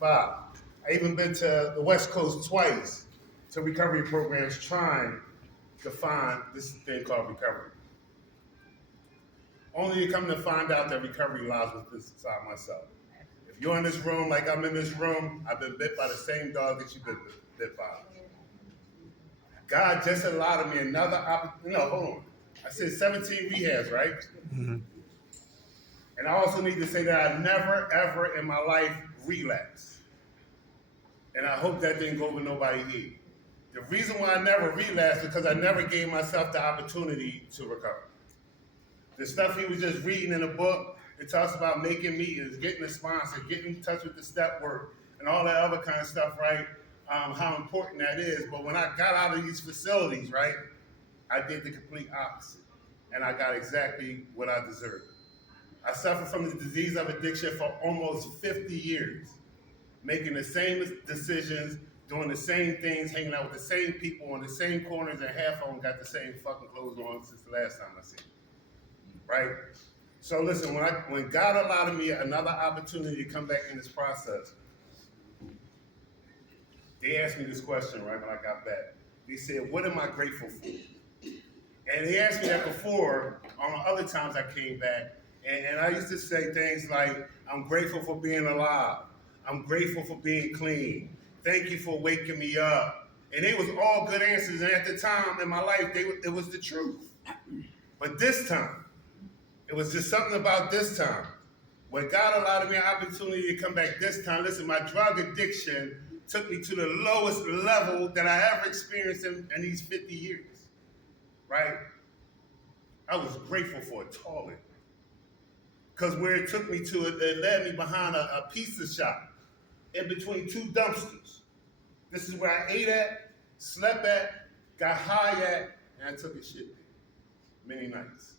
65. I even been to the West Coast twice to recovery programs trying to find this thing called recovery. Only to come to find out that recovery lies within inside myself. If you're in this room like I'm in this room, I've been bit by the same dog that you've been bit by. God just allowed me another opportunity. No, hold on. I said 17 rehabs, right? Mm-hmm. And I also need to say that I never, ever in my life relapsed. And I hope that didn't go over nobody's head. The reason why I never relapsed is because I never gave myself the opportunity to recover. The stuff he was just reading in the book, it talks about making meetings, getting a sponsor, getting in touch with the step work, and all that other kind of stuff, right? How important that is. But when I got out of these facilities, right, I did the complete opposite. And I got exactly what I deserved. I suffered from the disease of addiction for almost 50 years, making the same decisions, doing the same things, hanging out with the same people on the same corners, and half of them got the same fucking clothes on since the last time I seen them. Right? So listen, when God allowed me another opportunity to come back in this process, they asked me this question, right, when I got back. They said, what am I grateful for? And they asked me that before on other times I came back. And I used to say things like, I'm grateful for being alive. I'm grateful for being clean. Thank you for waking me up. And they was all good answers. And at the time in my life, it was the truth. But this time, it was just something about this time. When God allowed me an opportunity to come back this time, listen, my drug addiction took me to the lowest level that I ever experienced in these 50 years, right? I was grateful for it totally. Because where it took me to, it led me behind a pizza shop in between two dumpsters. This is where I ate at, slept at, got high at, and I took a shit there many nights.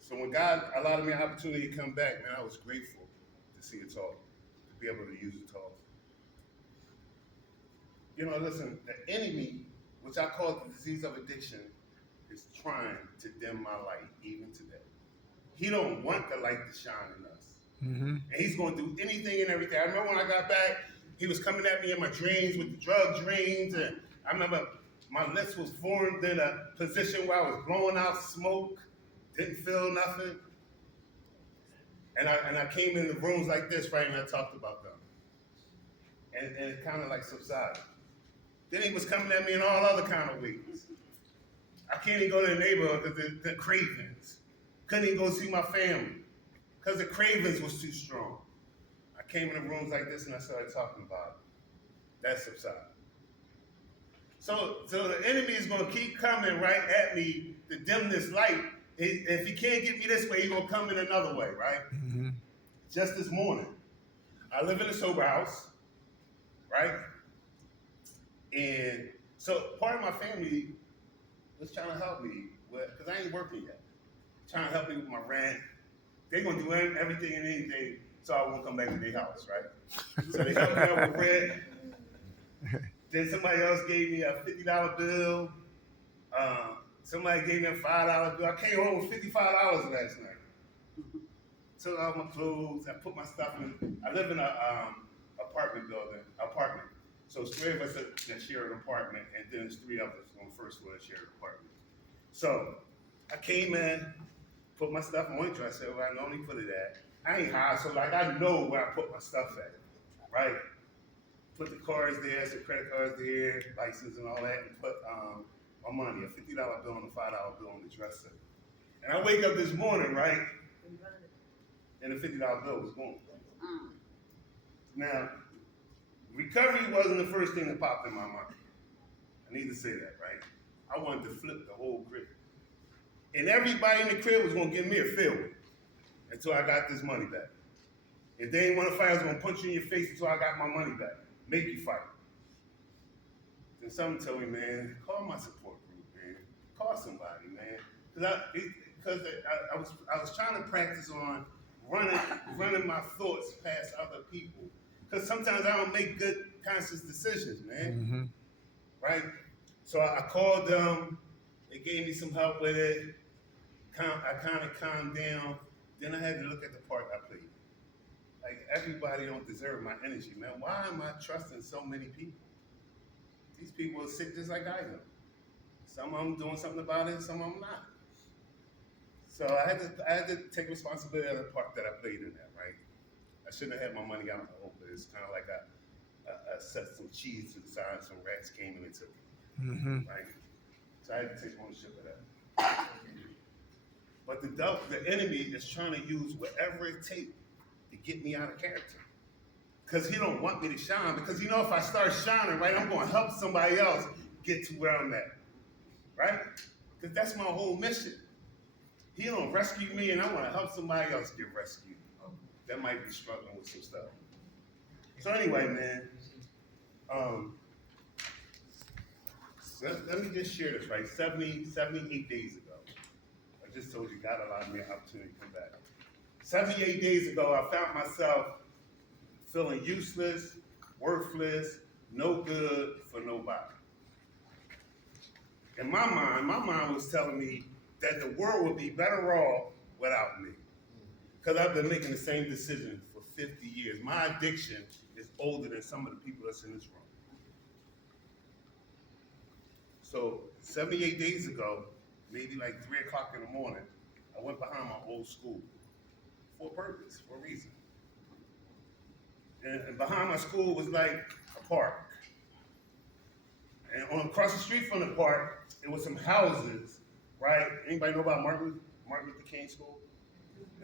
So when God allowed me an opportunity to come back, man, I was grateful to see it all, to be able to use it all. You know, listen, the enemy, which I call the disease of addiction, is trying to dim my light even today. He don't want the light to shine in us. Mm-hmm. And he's going to do anything and everything. I remember when I got back, he was coming at me in my dreams with the drug dreams. And I remember my lips was formed in a position where I was blowing out smoke, didn't feel nothing. And I came in the rooms like this, right, and I talked about them. And it kind of like subsided. Then he was coming at me in all other kind of ways. I can't even go to the neighborhood because the cravings. Couldn't even go see my family because the cravings was too strong. I came in the rooms like this and I started talking about it. That subsided. So the enemy is going to keep coming right at me to dim this light. If he can't get me this way, he's going to come in another way, right? Mm-hmm. Just this morning, I live in a sober house, right? And so part of my family was trying to help me because I ain't working yet. Trying to help me with my rent. They're going to do everything and anything so I won't come back to their house, right? So they helped me out with rent. Then somebody else gave me a $50 bill. Somebody gave me a $5 bill. I came home with $55 last night. Took out my clothes. I put my stuff in. I live in a apartment. So it's three of us that share an apartment, and then there's three of us on the first floor that share an apartment. So I came in, put my stuff on one dresser. I said, well, I normally put it at. I ain't high, so like I know where I put my stuff at, right? Put the cards there, some credit cards there, license and all that, and put my money, a $50 bill and a $5 bill on the dresser. And I wake up this morning, right? And the $50 bill was gone. Now, recovery wasn't the first thing that popped in my mind. I need to say that, right? I wanted to flip the whole crib. And everybody in the crib was going to give me a field until I got this money back. If they didn't want to fight, I was going to punch you in your face until I got my money back. Make you fight. Then someone told me, man, call my support group, man. Call somebody, man. Because I was trying to practice on running my thoughts past other people. Because sometimes I don't make good, conscious decisions, man. Mm-hmm. Right? So I called them. They gave me some help with it. I kind of calmed down. Then I had to look at the part I played. Like, everybody don't deserve my energy, man. Why am I trusting so many people? These people are sick just like I am. Some of them doing something about it, some of them not. So I had to take responsibility of the part that I played in that, right? I shouldn't have had my money out on my own, but it's kind of like I set some cheese to the side, some rats came and they took it, right? So I had to take ownership of that. But the enemy is trying to use whatever it takes to get me out of character. Because he don't want me to shine. Because if I start shining, right, I'm going to help somebody else get to where I'm at, right? Because that's my whole mission. He don't rescue me, and I want to help somebody else get rescued. That might be struggling with some stuff. So anyway, man, let me just share this, right? 78 days ago, I just told you God allowed me an opportunity to come back. 78 days ago, I found myself feeling useless, worthless, no good for nobody. In my mind was telling me that the world would be better off without me. Because I've been making the same decisions for 50 years. My addiction is older than some of the people that's in this room. So 78 days ago, maybe like 3 o'clock in the morning, I went behind my old school for a purpose, for a reason. And behind my school was like a park. And across the street from the park, there was some houses, right? Anybody know about Martin Luther King School?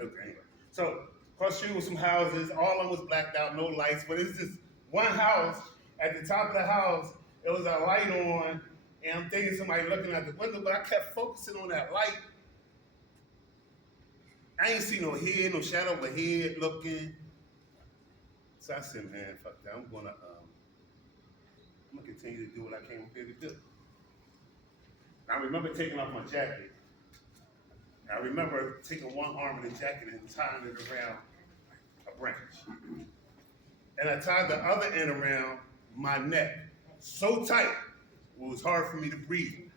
Okay, anyway. So across the street was some houses, all of them was blacked out, no lights, but it's just one house. At the top of the house, there was a light on, and I'm thinking somebody looking out the window, but I kept focusing on that light. I ain't see no head, no shadow of a head looking. So I said, man, fuck that. I'm gonna continue to do what I came up here to do. I remember taking off my jacket. I remember taking one arm of the jacket and tying it around a branch. And I tied the other end around my neck so tight, it was hard for me to breathe.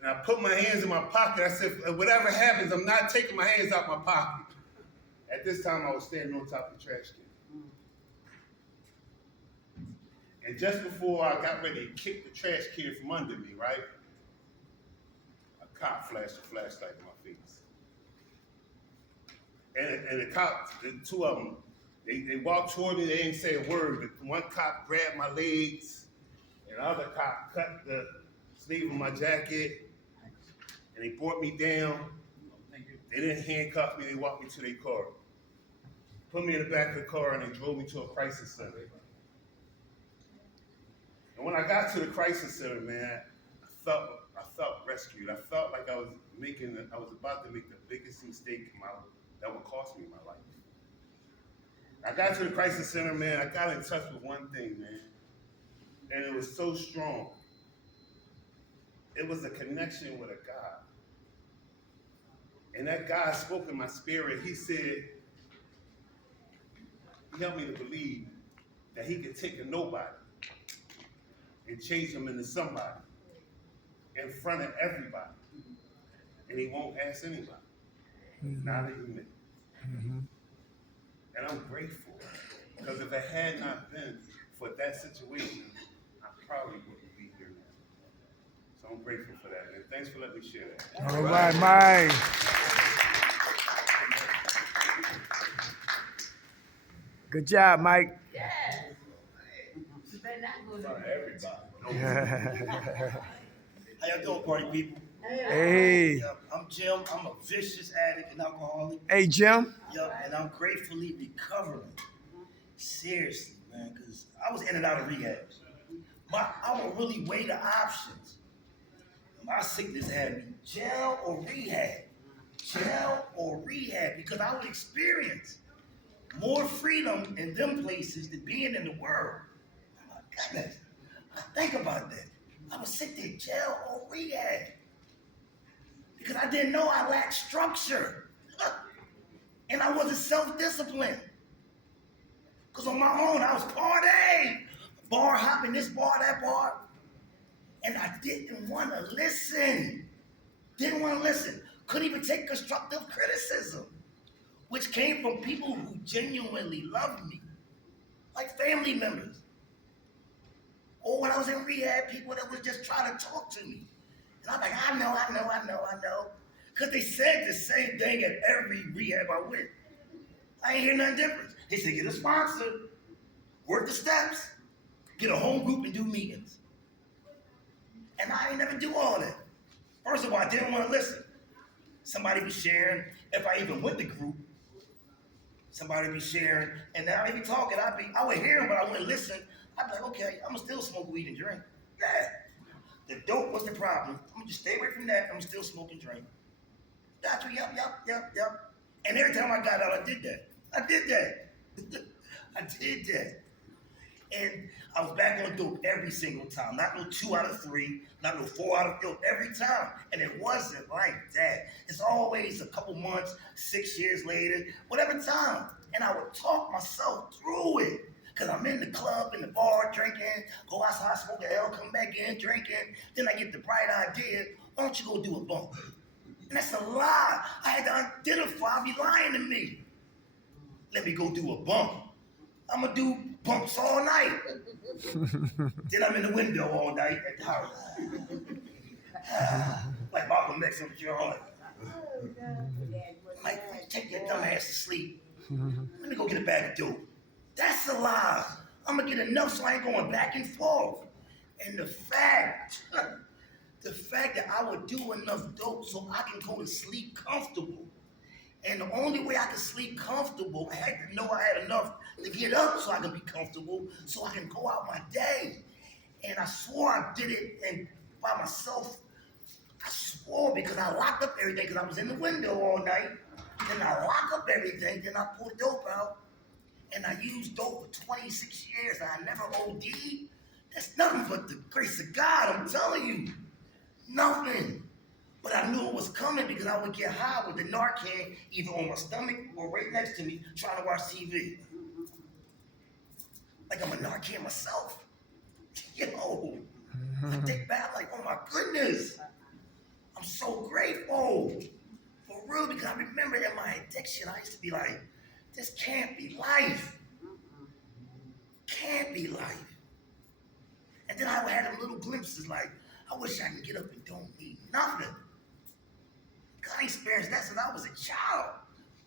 And I put my hands in my pocket. I said, whatever happens, I'm not taking my hands out my pocket. At this time, I was standing on top of the trash can. And just before I got ready to kick the trash can from under me, right? A cop flashed a flashlight in my face. And the cops, the two of them, they walked toward me, they didn't say a word. But one cop grabbed my legs, and the other cop cut the sleeve of my jacket, and they brought me down. They didn't handcuff me, they walked me to their car. Put me in the back of the car, and they drove me to a crisis center. And when I got to the crisis center, man, I felt rescued. I felt like I was about to make the biggest mistake that would cost me my life. I got to the crisis center, man. I got in touch with one thing, man, and it was so strong. It was a connection with a God. And that God spoke in my spirit. He said, he helped me to believe that he could take a nobody and change them into somebody in front of everybody. And he won't ask anybody, not even me. And I'm grateful, because if it had not been for that situation, I probably wouldn't be here now. So I'm grateful for that, and thanks for letting me share that. All right, Mike. Good job, Mike. Yes. You better not go to Everybody. How y'all doing, party people? Hey. Yep, I'm Jim. I'm a vicious addict and alcoholic. Hey, Jim. Yep, and I'm gratefully recovering. Seriously, man, because I was in and out of rehab. I don't really weigh the options. My sickness had me jail or rehab. Jail or rehab, because I would experience more freedom in them places than being in the world. Oh my goodness. Think about that. I would sit there, jail or rehab. Because I didn't know I lacked structure. And I wasn't self-disciplined. Because on my own, I was partying, bar hopping, this bar, that bar. And I didn't want to listen. Didn't want to listen. Couldn't even take constructive criticism, which came from people who genuinely loved me. like family members. Or when I was in rehab, people that was just trying to talk to me. And I'm like, I know. Because they said the same thing at every rehab I went. I ain't hear nothing different. They said, get a sponsor, work the steps, get a home group and do meetings. And I ain't never do all that. First of all, I didn't want to listen. Somebody was sharing, if I even went to group, somebody be sharing, and then I'd be talking, I would hear them, but I wouldn't listen. I'd be like, okay, I'm gonna still smoke weed and drink. Yeah. The dope was the problem. I'm gonna just stay away from that. I'm gonna still smoke and drink. Doctor, yep. And every time I got out, I did that. I did that. And I was back on dope every single time. Not no 2 out of 3, not no 4 out of 4, every time. And it wasn't like that. It's always a couple months, 6 years later, whatever time. And I would talk myself through it. Because I'm in the club, in the bar, drinking, go outside, smoke a L, come back in, drinking. Then I get the bright idea, why don't you go do a bump? And that's a lie. I had to identify, be lying to me. Let me go do a bump. I'm going to do bumps all night. Then I'm in the window all night at the house. Like Malcolm X on John. Like, take your dumb ass to sleep. Let me go get a bag of dope. That's a lie. I'm going to get enough so I ain't going back and forth. And the fact that I would do enough dope so I can go to sleep comfortable. And the only way I could sleep comfortable, I had to know I had enough to get up so I could be comfortable, so I can go out my day. And I swore I did it and by myself. I swore because I locked up everything because I was in the window all night. Then I locked up everything, then I pulled dope out. And I used dope for 26 years and I never OD'd. That's nothing but the grace of God, I'm telling you. Nothing. But I knew it was coming because I would get high with the Narcan either on my stomach or right next to me trying to watch TV. Like I'm a Narcan myself. Yo, I think back like, oh my goodness. I'm so grateful. For real, because I remember in my addiction, I used to be like, this can't be life. Can't be life. And then I had them little glimpses like, I wish I could get up and don't need nothing. I experienced that since I was a child.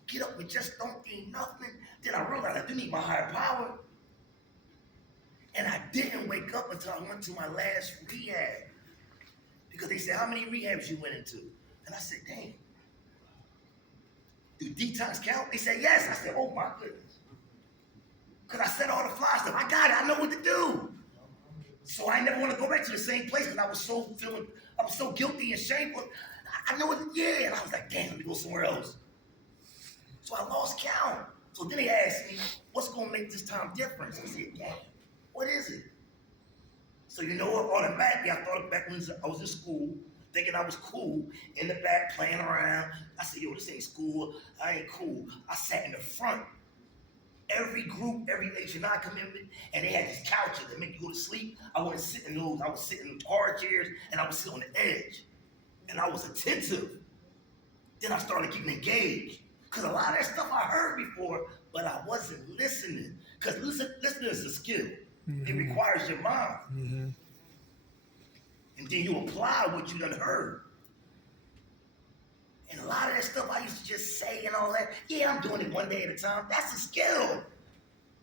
Get up and just don't need nothing. Then I realized I do need my higher power. And I didn't wake up until I went to my last rehab. Because they said, how many rehabs you went into? And I said, dang. Do detox count? They said, yes. I said, oh my goodness. Because I said all the fly stuff. I got it. I know what to do. So I never want to go back to the same place because I was so guilty and shameful. I know it, yeah. And I was like, damn, let me go somewhere else. So I lost count. So then they asked me, what's going to make this time different? I said, damn, what is it? So you know what? Automatically, I thought back when I was in school, thinking I was cool, in the back, playing around. I said, yo, this ain't school. I ain't cool. I sat in the front. Every group, every H&I commitment, and they had these couches that make you go to sleep. I wouldn't sit in those. I would sit in hard chairs, and I would sit on the edge. And I was attentive. Then I started getting engaged. Because a lot of that stuff I heard before, but I wasn't listening. Because listening is a skill. Mm-hmm. It requires your mind. Mm-hmm. And then you apply what you done heard. And a lot of that stuff I used to just say and all that, yeah, I'm doing it one day at a time. That's a skill.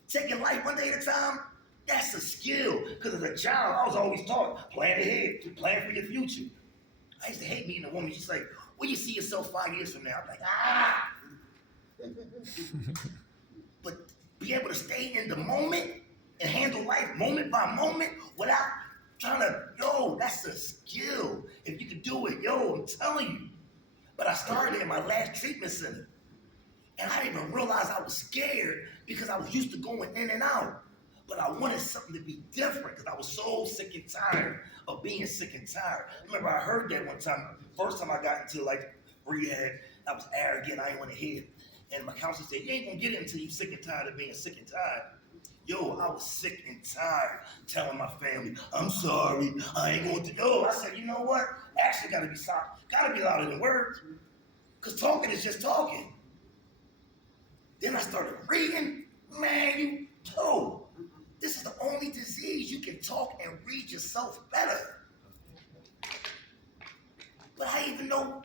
Taking life one day at a time, that's a skill. Because as a child, I was always taught, plan ahead, to plan for your future. I used to hate meeting a woman. She's like, where you see yourself 5 years from now? I'm like, ah. But be able to stay in the moment and handle life moment by moment without trying to, yo, that's a skill. If you can do it, yo, I'm telling you. But I started in my last treatment center. And I didn't even realize I was scared because I was used to going in and out. But I wanted something to be different because I was so sick and tired of being sick and tired. I remember I heard that one time, first time I got into like rehab, I was arrogant, I didn't want to hear it. And my counselor said, you ain't gonna get it until you're sick and tired of being sick and tired. Yo, I was sick and tired telling my family, I'm sorry, I ain't going to go. I said, you know what? Action gotta be louder than words. Because talking is just talking. Then I started reading, man, myself better. But I didn't even know,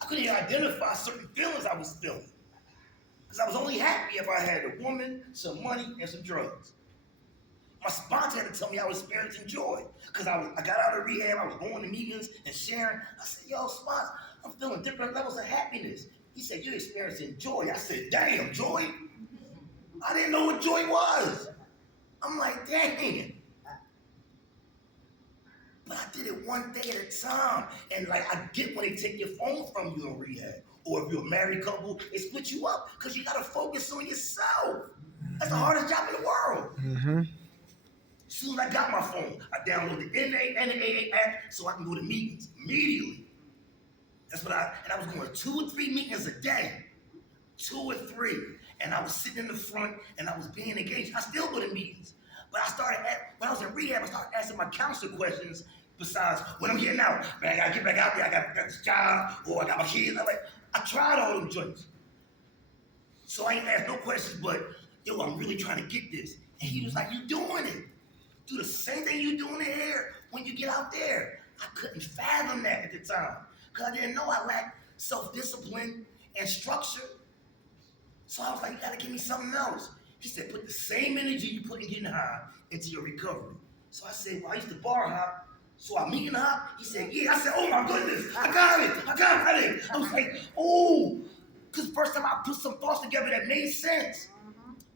I couldn't even identify certain feelings I was feeling. Because I was only happy if I had a woman, some money, and some drugs. My sponsor had to tell me I was experiencing joy. Because I got out of rehab, I was going to meetings and sharing. I said, yo, sponsor, I'm feeling different levels of happiness. He said, you're experiencing joy. I said, damn, joy? I didn't know what joy was. I'm like, dang. But I did it one day at a time. And like, I get when they take your phone from you in rehab. Or if you're a married couple, they split you up because you got to focus on yourself. That's the hardest job in the world. Mm-hmm. As soon as I got my phone, I downloaded the NA and the AA app so I can go to meetings immediately. That's what and I was going to 2 or 3 meetings a day. 2 or 3. And I was sitting in the front and I was being engaged. I still go to meetings. But when I was in rehab, I started asking my counselor questions besides, when I'm getting out, man, I gotta get back out there, I got this job, or I got my kids. I tried all them joints. So I ain't asked no questions, but, yo, I'm really trying to get this. And he was like, you doing it. Do the same thing you doing in here when you get out there. I couldn't fathom that at the time, because I didn't know I lacked self-discipline and structure. So I was like, you gotta give me something else. He said, put the same energy you put in getting high into your recovery. So I said, well, I used to bar hop, so I meet hop. He said, yeah. I said, oh my goodness, I got it. I was like, oh, because first time I put some thoughts together that made sense.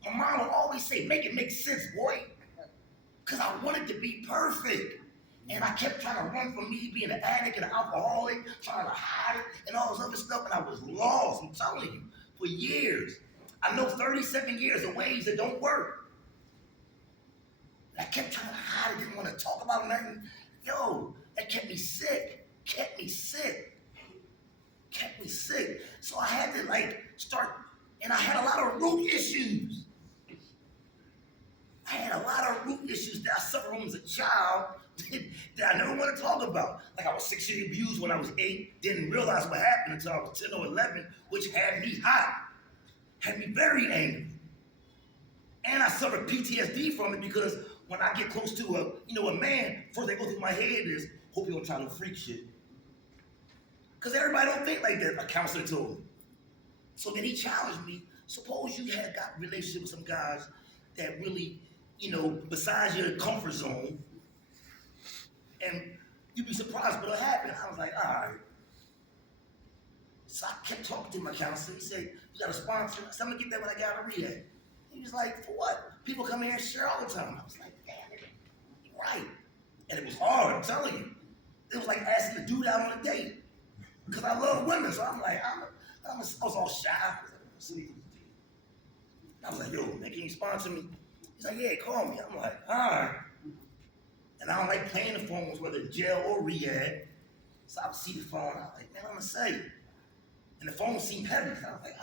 My mom would always say, make it make sense, boy. Because I wanted to be perfect. And I kept trying to run from me being an addict and an alcoholic, trying to hide it and all this other stuff, and I was lost, I'm telling you, for years. I know 37 years of ways that don't work. And I kept trying to hide it, didn't want to talk about nothing. Yo, that kept me sick. So I had to start, and I had a lot of root issues. That I suffered from as a child that I never want to talk about. Like I was sexually abused when I was 8, didn't realize what happened until I was 10 or 11, which had me hot, had me very angry. And I suffered PTSD from it because when I get close to a man, first thing that goes through my head is, hope you don't try no freak shit. Because everybody don't think like that, a counselor told me. So then he challenged me, suppose you had got a relationship with some guys that really, besides your comfort zone, and you'd be surprised what'll happen. I was like, all right. So I kept talking to my counselor. He said, you got a sponsor? I said, I'm gonna get that when I get out of rehab. He was like, for what? People come in here and share all the time. I was like, damn, you're right. And it was hard, I'm telling you. It was like asking a dude out on a date. Because I love women, so I'm like, I was all shy. I was like, yo, man, can you sponsor me? He's like, yeah, call me. I'm like, all right. And I don't like playing the phones, whether in jail or rehab. So I would see the phone, I was like, man, I'm gonna say it. And the phone seemed heavy. So I was like,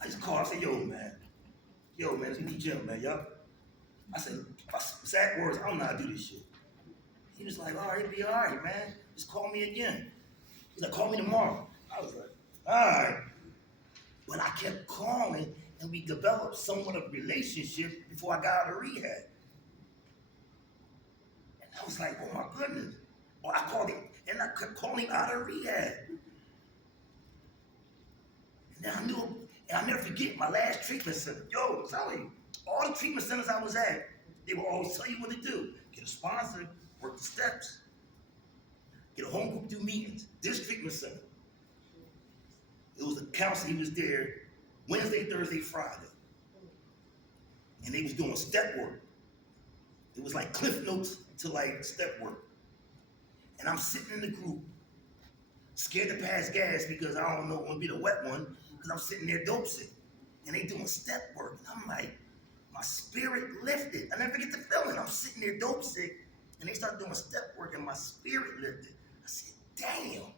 I just called, I said, yo, man, it's me, Jim, man, yup. I said, exact words, I don't know how to do this shit. He was like, all right, be all right, man. Just call me again. He's like, call me tomorrow. I was like, all right. But I kept calling, and we developed somewhat of a relationship before I got out of rehab. And I was like, oh my goodness. Well, I called him, and I kept calling out of rehab. And then I knew, and I'll never forget my last treatment center. Yo, I'm telling you, all the treatment centers I was at, they will always tell you what to do. Get a sponsor, work the steps. Get a home group, do meetings. This treatment center. It was a counselor, he was there Wednesday, Thursday, Friday. And they was doing step work. It was like Cliff Notes to like step work. And I'm sitting in the group, scared to pass gas because I don't know when to be the wet one, because I'm sitting there dope sick. And they doing step work. And I'm like, my spirit lifted. I never get the feeling. I'm sitting there dope sick, and they start doing step work, and my spirit lifted. I said, damn,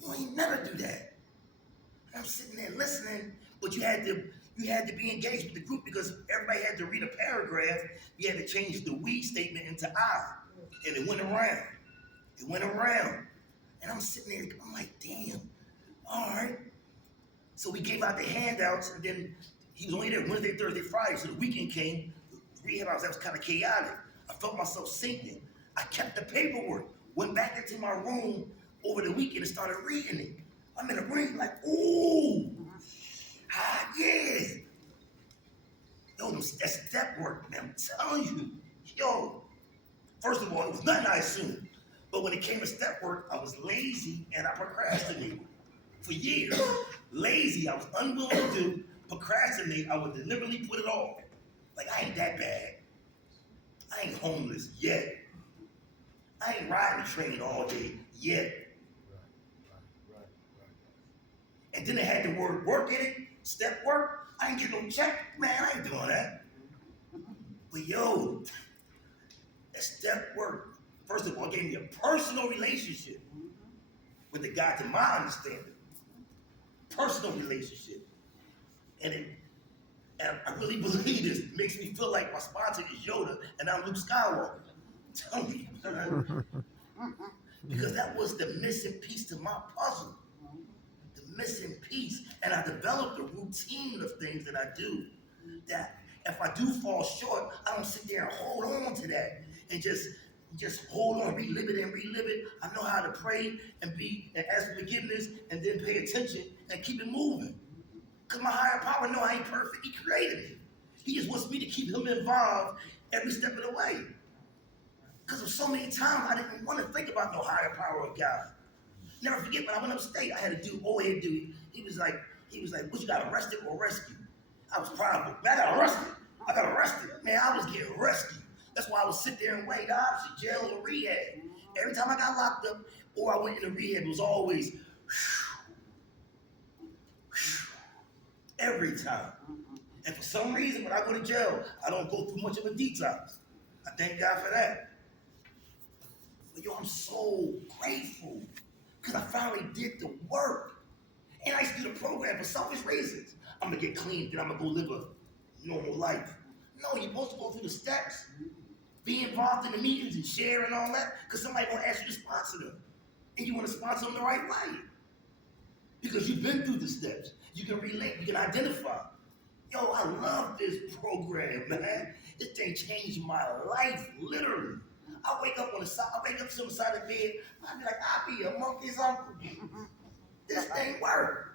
you ain't never do that. And I'm sitting there listening, but you had to be engaged with the group because everybody had to read a paragraph. You had to change the we statement into I. And it went around. And I'm sitting there, I'm like, damn, all right. So we gave out the handouts, and then he was only there Wednesday, Thursday, Friday. So the weekend came, the rehab house, that was kind of chaotic. I felt myself sinking. I kept the paperwork, went back into my room over the weekend and started reading it. I'm in the ring like, ooh, yeah. Yo, that step work, man, I'm telling you. Yo, first of all, it was nothing I assumed. But when it came to step work, I was lazy and I procrastinated for years. Lazy, I was unwilling to do. Procrastinate, I would deliberately put it off. Like, I ain't that bad. I ain't homeless yet. I ain't riding the train all day yet. And then it had the word work in it, step work. I ain't get no check. Man, I ain't doing that. But yo, that step work, first of all, gave me a personal relationship with the God, to my understanding. Personal relationship. And I really believe this. It makes me feel like my sponsor is Yoda and I'm Luke Skywalker. Tell me. Because that was the missing piece to my puzzle. The missing piece. And I developed a routine of things that I do that if I do fall short, I don't sit there and hold on to that and just hold on, relive it. I know how to pray and ask for forgiveness and then pay attention and keep it moving. Because my higher power know I ain't perfect. He created me. He just wants me to keep him involved every step of the way. Because of so many times I didn't want to think about no higher power of God. Never forget when I went upstate, I had a dude, old head dude. He was like, what, you got arrested or rescued? I was proud of it. Man, I got arrested. Man, I was getting rescued. That's why I would sit there and weigh the option, jail or rehab. Every time I got locked up or I went into rehab, it was always, every time. And for some reason, when I go to jail, I don't go through much of a detox. I thank God for that. But yo, I'm so grateful because I finally did the work. And I used to do the program for selfish reasons. I'm gonna get clean, then I'm gonna go live a normal life. No, you're supposed to go through the steps. Be involved in the meetings and share and all that, because somebody gonna ask you to sponsor them. And you wanna sponsor them the right way. Because you've been through the steps. You can relate, you can identify. Yo, I love this program, man. This thing changed my life, literally. I wake up on the side of the bed, I'd be like, I'll be a monkey's uncle. This thing worked.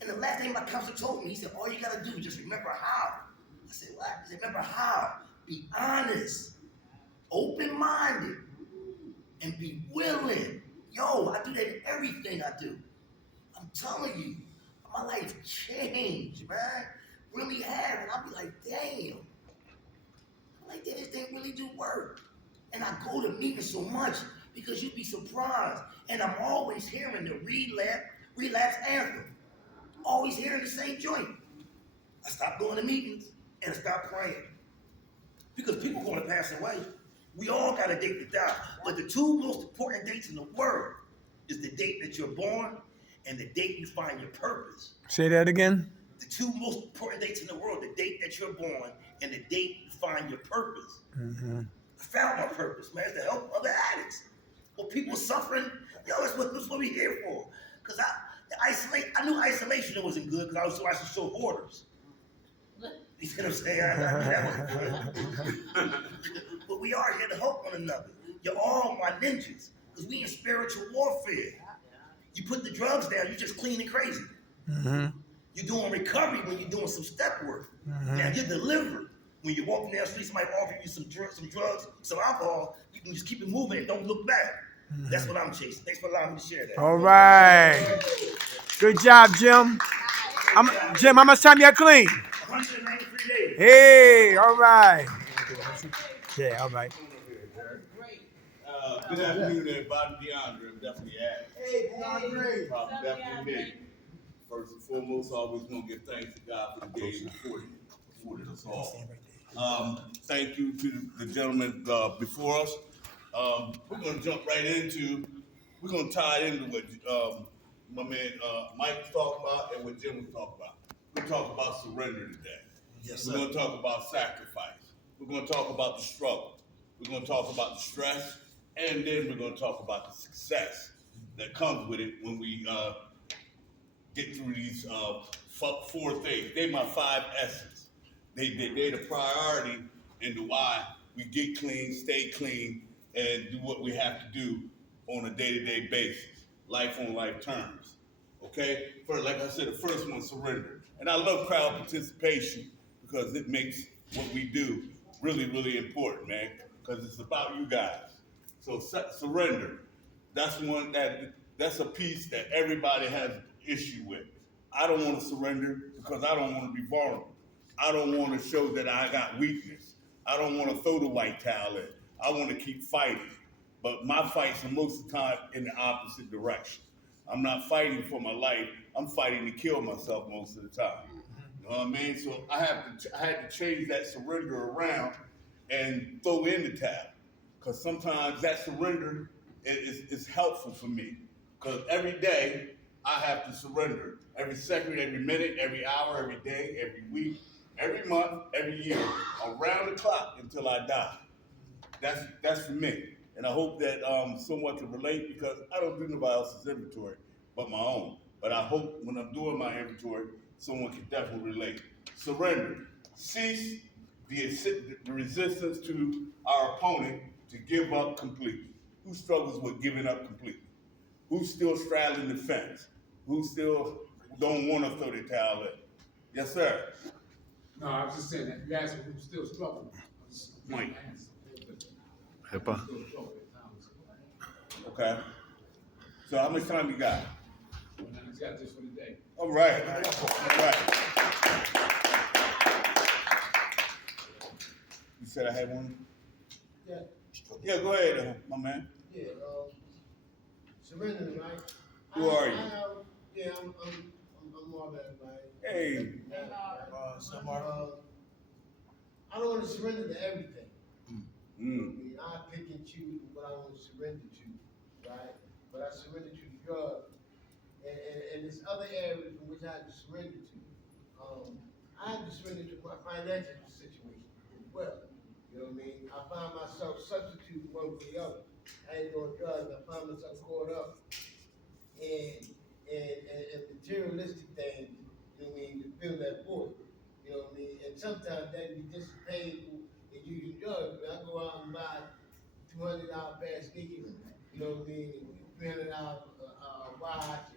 And the last thing my counselor told me, he said, all you gotta do is just remember how. I said, what? He said, remember how. Be honest, open-minded, and be willing. Yo, I do that in everything I do. I'm telling you, my life changed, man. Really have. And I'll be like, damn. Like, this thing really do work. And I go to meetings so much because you'd be surprised. And I'm always hearing the relapse anthem. Always hearing the same joint. I stopped going to meetings and I stopped praying. Because people are going to pass away. We all got a date to die. But the two most important dates in the world is the date that you're born and the date you find your purpose. Say that again. The two most important dates in the world, the date that you're born and the date you find your purpose. Mm-hmm. I found my purpose, man, it's to help other addicts. Well, people suffering, yo, that's what we're here for. Because I knew isolation wasn't good because I should show borders. You see what I'm saying? That wasn't good. But we are here to help one another. You're all my ninjas because we in spiritual warfare. You put the drugs down, you just clean and crazy. Mm-hmm. You're doing recovery when you're doing some step work. Mm-hmm. Now you're delivered. When you're walking down the street, somebody offers you some drugs, some alcohol, you can just keep it moving and don't look back. Mm-hmm. That's what I'm chasing. Thanks for allowing me to share that. All right. Good job, Jim. Jim, how much time you got clean? 193 days. Hey, all right. Yeah, all right. Good afternoon, everybody. DeAndre, I'm definitely at. Hey, DeAndre. Definitely me. First and foremost, I always want to give thanks to God for the day afforded us all. Thank you to the gentleman before us. We're going to jump right into, we're going to tie into what my man Mike was talking about and what Jim was talking about. We're talking about surrender today. Yes, We're sir. going to talk about sacrifice. We're going to talk about the struggle. We're going to talk about the stress. And then we're going to talk about the success that comes with it when we get through these 4 things. They're my 5 S's. They're the priority into why we get clean, stay clean, and do what we have to do on a day-to-day basis, life on life terms. Okay? Like I said, the first one, surrender. And I love crowd participation because it makes what we do really, really important, man, because it's about you guys. So surrender. That's a piece that everybody has an issue with. I don't want to surrender because I don't want to be vulnerable. I don't want to show that I got weakness. I don't want to throw the white towel in. I want to keep fighting. But my fights are most of the time in the opposite direction. I'm not fighting for my life. I'm fighting to kill myself most of the time. You know what I mean? So I had to change that surrender around and throw in the towel. Because sometimes that surrender is helpful for me. Because every day I have to surrender. Every second, every minute, every hour, every day, every week, every month, every year, around the clock until I die. That's for me. And I hope that someone can relate because I don't do nobody else's inventory but my own. But I hope when I'm doing my inventory, someone can definitely relate. Surrender. Cease the resistance to our opponent to give up completely. Who struggles with giving up completely? Who's still straddling the fence? Who still don't want to throw the towel in? Yes, sir. No, I was just saying that you asked me who's still struggling. Mike. HIPAA. Still struggling at times. Okay. So how much time you got? And I just got this for the day. All right. All right. You said I had one? Yeah, Yeah, go ahead, my man. yeah, surrender, right? Who are you? Yeah, I'm Marvin, right? Hey. I don't want to surrender to everything. I Mm. mean, I pick and choose what I want to surrender to, right? But I surrender to drugs. And there's other areas in which I have to surrender to. I have to surrender to my financial situation as well. You know what I mean? I find myself substituting one for the other. I ain't doing drugs. I find myself caught up in materialistic things, you know what I mean, to fill that void. You know what I mean? And sometimes that can be just as painful as using drugs. I go out and buy $200 pair of sneakers, you know what I mean, $300 watch,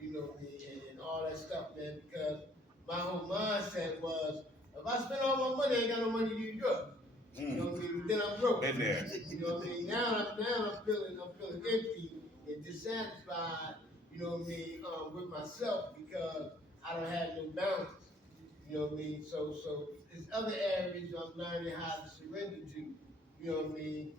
you know what I mean, and all that stuff, man, because my whole mindset was, if I spend all my money, I ain't got no money to use drugs. You know what I mean? Then I'm broke. Been there. You know what I mean? Now I'm feeling empty and dissatisfied, you know what I mean, with myself because I don't have no balance. You know what I mean? So there's other areas I'm learning how to surrender to. You know what I mean?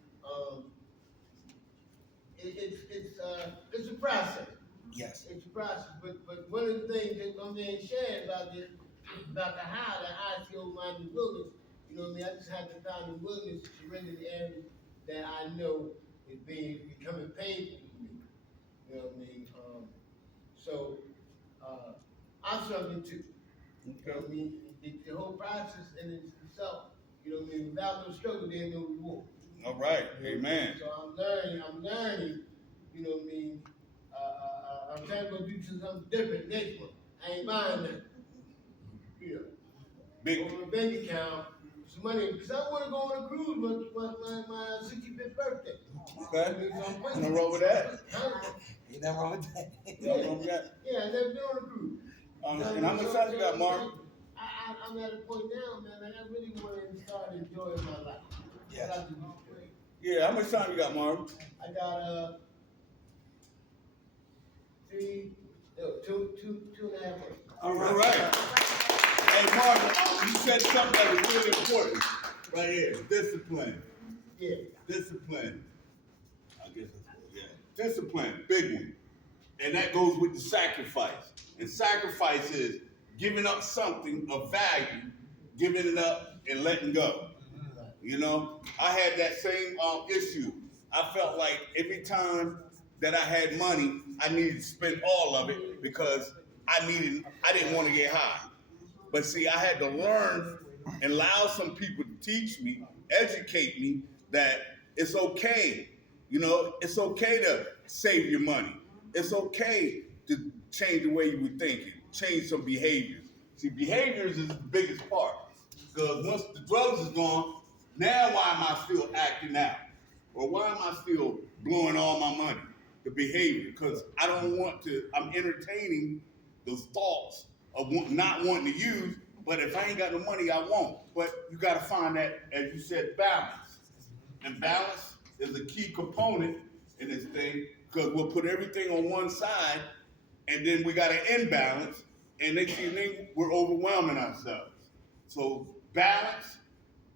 It's a process. Yes. It's a process. But one of the things that my man shared about this, about the how, the ICO minded willingness, you know what I mean? I just have to find the willingness to surrender the areas that I know is becoming painful to me. You know what I mean? I'm struggling too. You know what I mean? The whole process in itself, you know what I mean? Without no struggle, there's no reward. All right. Amen. So I'm learning, you know what I mean? I'm trying to go do something different next month. I ain't buying that. You know. Big. On my bank account, some money, because I want to go on a cruise my 65th birthday. Okay. So I'm Nothing wrong with that. Ain't nothing wrong with that. Nothing wrong with that. Yeah, I never been on a cruise. And how much time you got, Mark? I'm at a point now, man, like I really want to start enjoying my life. Yes. What I do is great. Yeah, how much time you got, Mark? I got two and a half months. All right. Hey, Mark, you said something that was really important right here. Discipline. Yeah. Discipline. I guess that's what, yeah. Discipline, big one. And that goes with the sacrifice. And sacrifice is giving up something of value, giving it up and letting go. You know, I had that same issue. I felt like every time that I had money, I needed to spend all of it because I didn't want to get high. But see, I had to learn and allow some people to teach me, educate me that it's okay. You know, it's okay to save your money. It's okay to change the way you were thinking, change some behaviors. See, behaviors is the biggest part. Because once the drugs is gone, Now why am I still acting out? Or why am I still blowing all my money? The behavior, because I don't want to, I'm entertaining those thoughts of not wanting to use, but if I ain't got the money, I won't. But you gotta find that, as you said, balance. And balance is a key component in this thing, because we'll put everything on one side, and then we got an imbalance, and next thing we're overwhelming ourselves. So balance,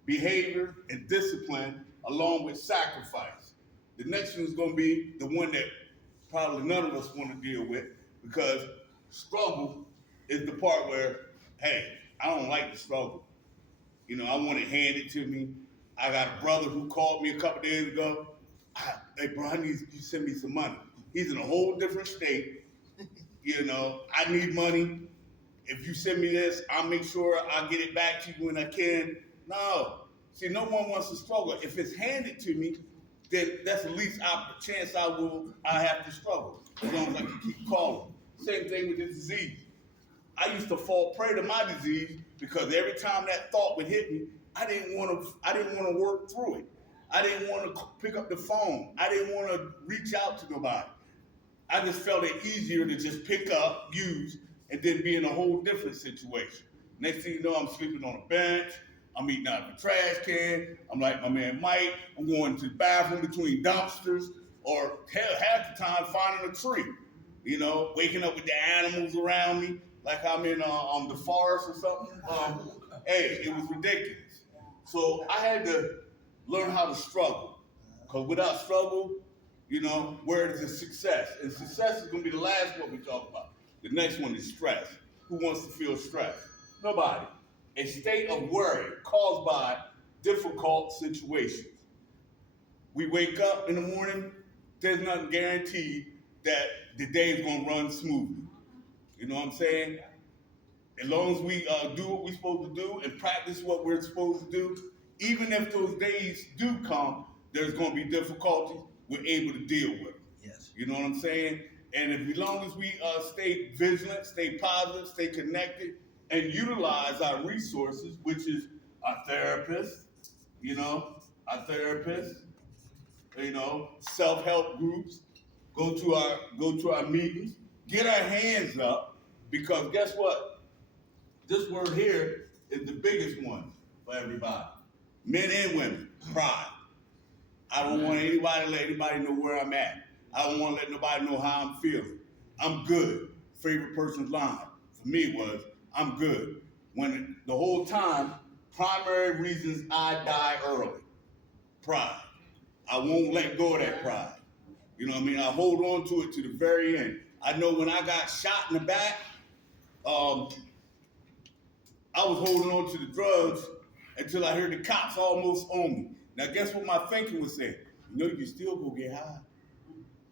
behavior, and discipline, along with sacrifice. The next one is going to be the one that probably none of us want to deal with, because struggle is the part where, hey, I don't like the struggle. You know, I want it handed to me. I got a brother who called me a couple days ago. Hey, bro, I need you to send me some money. He's in a whole different state. You know, I need money. If you send me this, I'll make sure I'll get it back to you when I can. No. See, no one wants to struggle. If it's handed to me, then that's the least chance I have to struggle, as long as I can keep calling. Same thing with the disease. I used to fall prey to my disease because every time that thought would hit me, I didn't want to work through it. I didn't want to pick up the phone. I didn't want to reach out to nobody. I just felt it easier to just pick up, use, and then be in a whole different situation. Next thing you know, I'm sleeping on a bench. I'm eating out of the trash can. I'm like my man Mike. I'm going to the bathroom between dumpsters, or hell, half the time finding a tree. You know, waking up with the animals around me, like I'm in the forest or something. Hey, it was ridiculous. So I had to learn how to struggle, because without struggle, you know, where is the success? And success is going to be the last one we talk about. The next one is stress. Who wants to feel stress? Nobody. A state of worry caused by difficult situations. We wake up in the morning, there's nothing guaranteed that the day is going to run smoothly. You know what I'm saying? As long as we do what we're supposed to do and practice what we're supposed to do, even if those days do come, there's going to be difficulties, we're able to deal with them. Yes. You know what I'm saying? And as long as we stay vigilant, stay positive, stay connected, and utilize our resources, which is our therapist, self-help groups, go to our meetings, get our hands up, because guess what? This word here is the biggest one for everybody. Men and women, pride. I don't want anybody to let anybody know where I'm at. I don't want to let nobody know how I'm feeling. I'm good. Favorite person's line for me was, I'm good. When the whole time, primary reasons I die early. Pride. I won't let go of that pride. You know what I mean? I hold on to it to the very end. I know when I got shot in the back, I was holding on to the drugs until I heard the cops almost on me. Now guess what my thinking was saying? You know, you can still go get high.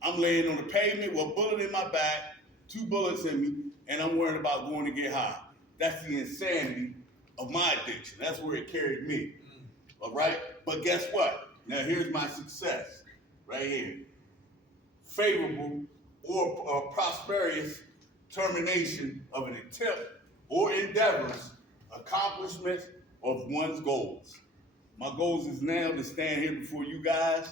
I'm laying on the pavement with a bullet in my back, 2 bullets in me, and I'm worrying about going to get high. That's the insanity of my addiction. That's where it carried me. All right? But guess what? Now here's my success right here. Favorable or prosperous termination of an attempt or endeavors, accomplishments of one's goals. My goals is now to stand here before you guys,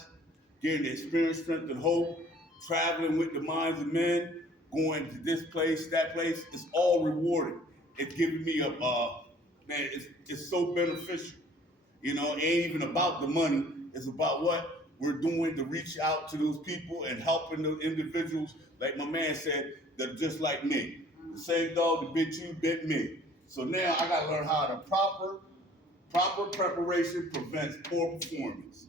getting the experience, strength, and hope, traveling with the minds of men, going to this place, that place. It's all rewarding. It's giving me it's so beneficial. You know, it ain't even about the money. It's about what we're doing to reach out to those people and helping those individuals, like my man said, that are just like me. The same dog that bit you, bit me. So now I gotta learn how to proper preparation prevents poor performance.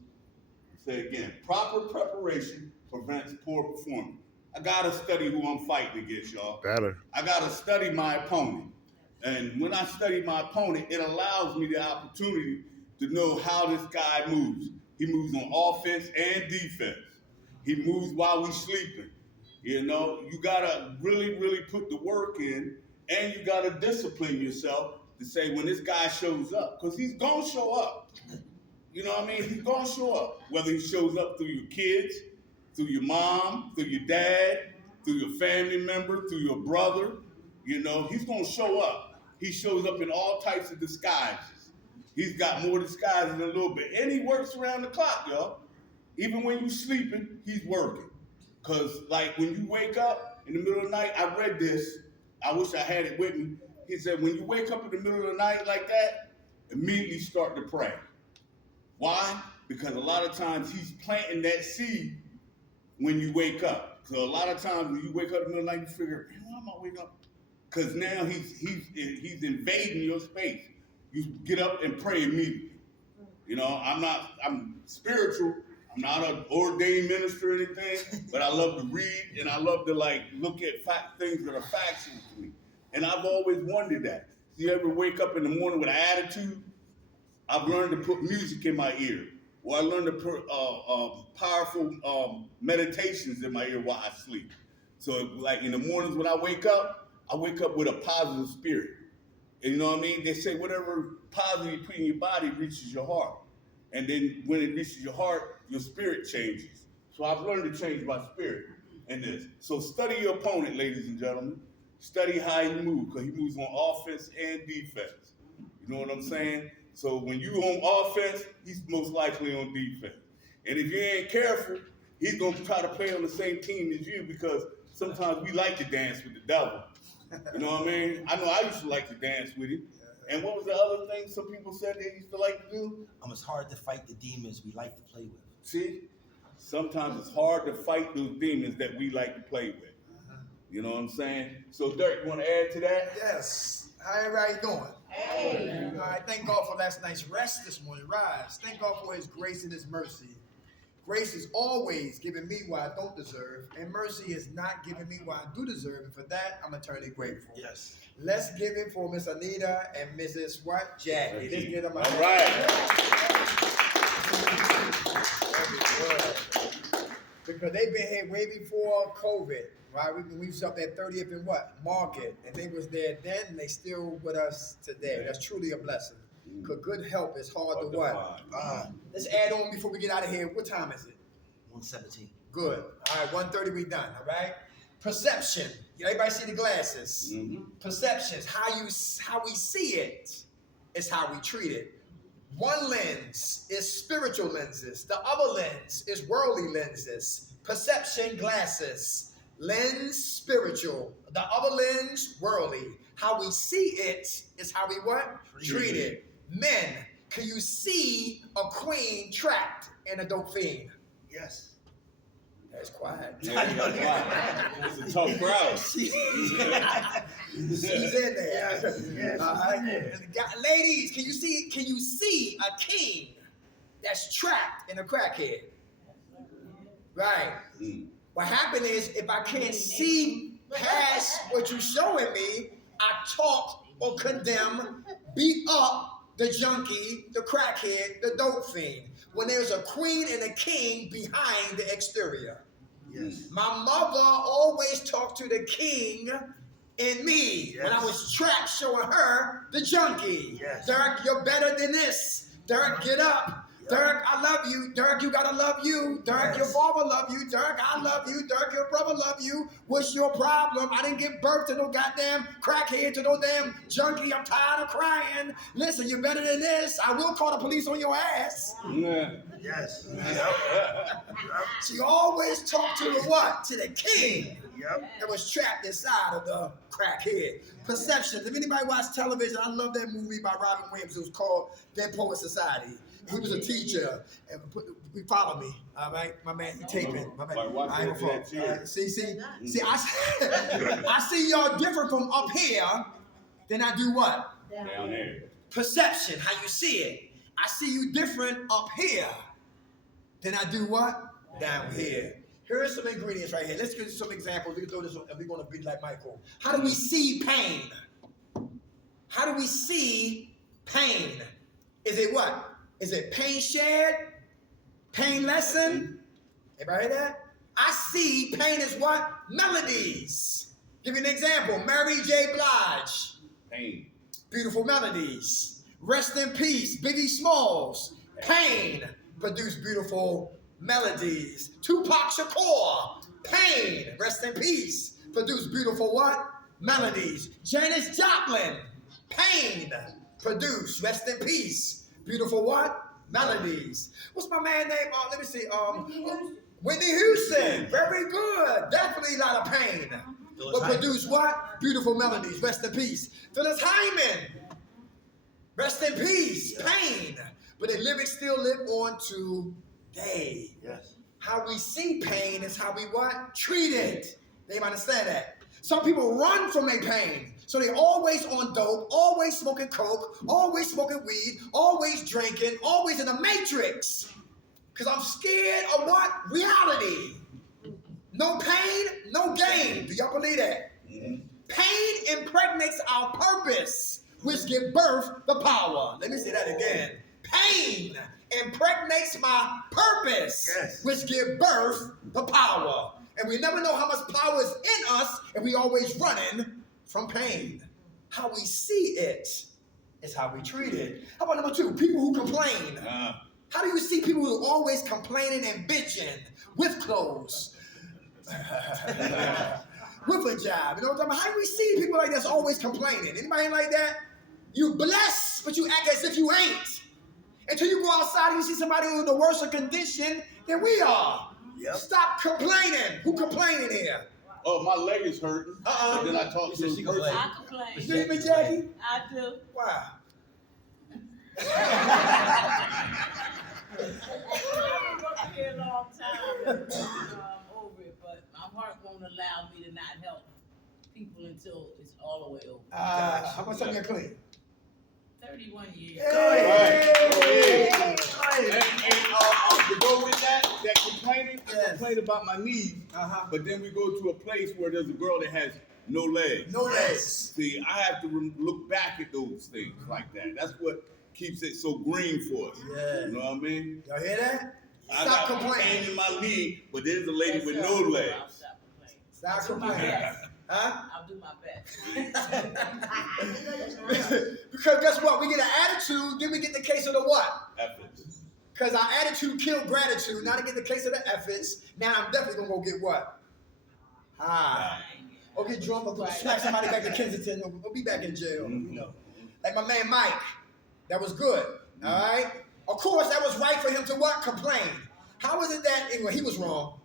Say it again, proper preparation prevents poor performance. I gotta study who I'm fighting against, y'all. Better. I gotta study my opponent. And when I study my opponent, it allows me the opportunity to know how this guy moves. He moves on offense and defense. He moves while we sleeping. You know, you gotta really, really put the work in, and you gotta discipline yourself to say when this guy shows up, because he's gonna show up. You know what I mean? He's gonna show up. Whether he shows up through your kids, through your mom, through your dad, through your family member, through your brother, you know, he's gonna show up. He shows up in all types of disguises. He's got more disguises than a little bit. And he works around the clock, y'all. Even when you sleeping, he's working. Cause like when you wake up in the middle of the night, I read this. I wish I had it with me. He said, when you wake up in the middle of the night like that, immediately start to pray. Why? Because a lot of times he's planting that seed when you wake up. So a lot of times when you wake up in the middle of the night, you figure, man, why am I waking up? Because now he's invading your space. You get up and pray immediately. You know, I'm spiritual. I'm not an ordained minister or anything, but I love to read and I love to like look at things that are factual to me. And I've always wondered that. Do you ever wake up in the morning with an attitude? I've learned to put music in my ear, or I learned to put powerful meditations in my ear while I sleep. So like in the mornings when I wake up with a positive spirit. And you know what I mean? They say whatever positive you put in your body reaches your heart. And then when it reaches your heart, your spirit changes. So I've learned to change my spirit in this. So study your opponent, ladies and gentlemen. Study how he moves, because he moves on offense and defense. You know what I'm saying? So when you on offense, he's most likely on defense. And if you ain't careful, he's going to try to play on the same team as you, because sometimes we like to dance with the devil. You know what I mean? I know I used to like to dance with him. And what was the other thing some people said they used to like to do? It's hard to fight the demons we like to play with. See? Sometimes it's hard to fight those demons that we like to play with. You know what I'm saying? So, Dirk, you want to add to that? Yes. How everybody doing? Hey. All right, thank God for last night's rest this morning. Rise. Thank God for his grace and his mercy. Grace is always giving me what I don't deserve, and mercy is not giving me what I do deserve, and for that, I'm eternally grateful. Yes. Let's give it for Miss Anita and Mrs. what? Jackie. Let's get them All right. Because they've been here way before COVID, right? We was up at 30th and what? Market, and they was there then, and they still with us today. That's truly a blessing. Because good help is hard to what? Let's add on before we get out of here. What time is it? 117. Good. All right, 1:30 we done, all right? Perception. Everybody see the glasses? Mm-hmm. Perceptions, how we see it is how we treat it. One lens is spiritual lenses. The other lens is worldly lenses. Perception glasses. Lens spiritual. The other lens worldly. How we see it is how we what? Treat it. Men, can you see a queen trapped in a dope fiend? Yes. That's quiet. Yeah, it's a tough crowd. She's in there. Ladies, can you see a king that's trapped in a crackhead? Right. What happened is, if I can't see past what you're showing me, I talk or condemn, beat up the junkie, the crackhead, the dope fiend. When there's a queen and a king behind the exterior. Yes. My mother always talked to the king in me when I was trapped, showing her the junkie. Yes. Dirk, you're better than this. Dirk, get up. Dirk, I love you. Dirk, you gotta love you. Dirk, your father love you. Dirk, I love you. Dirk, your brother love you. What's your problem? I didn't give birth to no goddamn crackhead, to no damn junkie. I'm tired of crying. Listen, you're better than this. I will call the police on your ass. Yeah. Yes. She always talked to the what? To the king. Yep. That was trapped inside of the crackhead. Perceptions. If anybody watched television, I love that movie by Robin Williams. It was called Dead Poet Society. He was a teacher. And follow me, all right? My man, you taping. My man. I ain't gonna fall. See, I see y'all different from up here than I do what? Down there. Perception, how you see it. I see you different up here than I do what? Down here. Here are some ingredients right here. Let's give you some examples. We can throw this on, and we're going to be like Michael. How do we see pain? How do we see pain? Is it what? Is it pain shared? Pain lesson? Everybody hear that? I see pain as what? Melodies. Give you an example. Mary J. Blige. Pain. Beautiful melodies. Rest in peace, Biggie Smalls. Pain produced beautiful melodies. Tupac Shakur. Pain. Rest in peace. Produced beautiful what? Melodies. Janis Joplin. Pain. produce. Rest in peace. Beautiful what? Melodies. What's my man name? Let me see. Whitney Houston. Very good. Definitely a lot of pain. But produce what? Beautiful melodies. Rest in peace. Phyllis Hyman. Rest in peace. Pain. But the lyrics still live on today. Yes. How we see pain is how we what? Treat it. They understand that. Some people run from their pain. So they always on dope, always smoking coke, always smoking weed, always drinking, always in the matrix. Because I'm scared of what? Reality. No pain, no gain. Do y'all believe that? Pain impregnates our purpose, which give birth the power. Let me say that again. Pain impregnates my purpose, Yes. which give birth the power. And we never know how much power is in us, and we always running from pain. How we see it is how we treat it. How about number two? People who complain. How do you see people who are always complaining and bitching with clothes? With a job. You know what I'm talking about? How do we see people like that's always complaining? Anybody like that? You blessed, but you act as if you ain't. Until you go outside and you see somebody who's in a worse condition than we are. Yep. Stop complaining. Who complaining here? Oh, my leg is hurting. And then I talked to She a person. I complain. You see me, Jackie? I do. Why? I've been working here a long time, over it, but my heart won't allow me to not help people until it's all the way over. How much time you clean? 31 years. Hey! And to go with that complaining, I complain about my knees, but then we go to a place where there's a girl that has no legs. No legs. See, I have to look back at those things like that. That's what keeps it so green for us. Yeah. You know what I mean? Y'all hear that? I Stop got pain complaining. in my knee, but there's a lady with no I'll legs. stop complaining. Stop I'll do my complaining. best. Huh? I'll do my best. Because guess what? We get an attitude, then we get the case of the what? Efforts. Because our attitude killed gratitude. Now to get the case of the efforts, now I'm definitely gonna go get what? High. Or get drunk or smack somebody back to Kensington or be back in jail. You know. Like my man Mike. That was good. All right? Of course, that was right for him to what? Complain. How was it that well, he was wrong?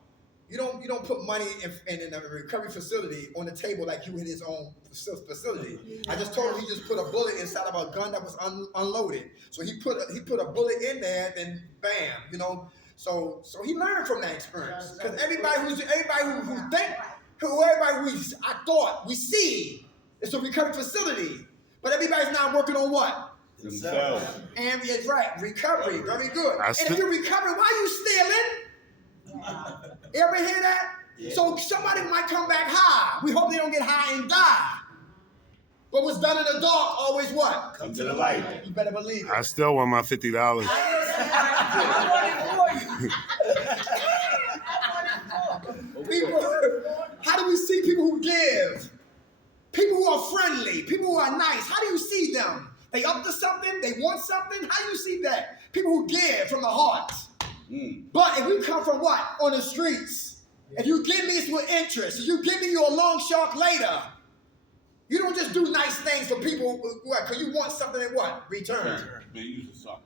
You don't put money in a recovery facility on the table like you in his own facility. I just told him he just put a bullet inside of a gun that was unloaded. So he put a bullet in there, then bam, you know. So he learned from that experience. Because everybody who I thought we see it's a recovery facility, but everybody's not working on what? Themselves. And it's right, recovery, very good. I And if you're recovering, why are you stealing? You ever hear that? Yeah. So somebody might come back high. We hope they don't get high and die. But what's done in the dark always what? Come to the light. You better believe it. I still want my $50. People, how do we see people who give? People who are friendly, people who are nice. How do you see them? They up to something? They want something? How do you see that? People who give from the heart. But if we come from what? On the streets. If you give me it's with interest. If you give me your long shark later. You don't just do nice things for people because you want something in what? Return. Man, you just suck.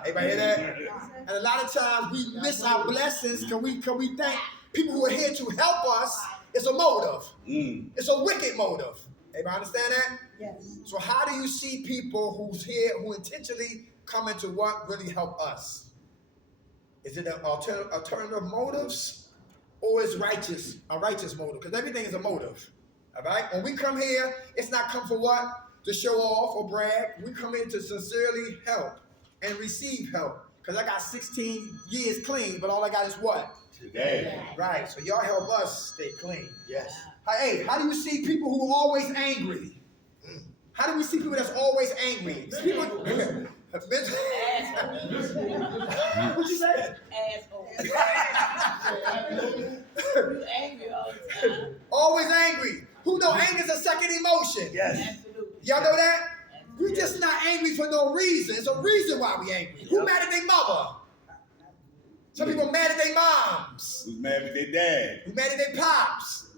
Everybody hear that? And a lot of times we miss our blessings because we think people who are here to help us is a motive. It's a wicked motive. Everybody understand that? Yes. So how do you see people who's here who intentionally come into what really help us? Is it an alternative motives or is a righteous motive? Because everything is a motive. All right? When we come here, it's not come for what? To show off or brag. We come in to sincerely help and receive help. Because I got 16 years clean, but all I got is what? Today. Right. So y'all help us stay clean. Yes. Hey, how do you see people who are always angry? How do we see people that's always angry? People, what you say? Asshole. You angry all the time. Always angry. Who know anger is a second emotion? Yes. Absolutely. Y'all know that? We just not angry for no reason. It's a reason why we angry. Who mad at their mother? Some people mad at their moms. Who's mad with their dad? Who mad at their pops?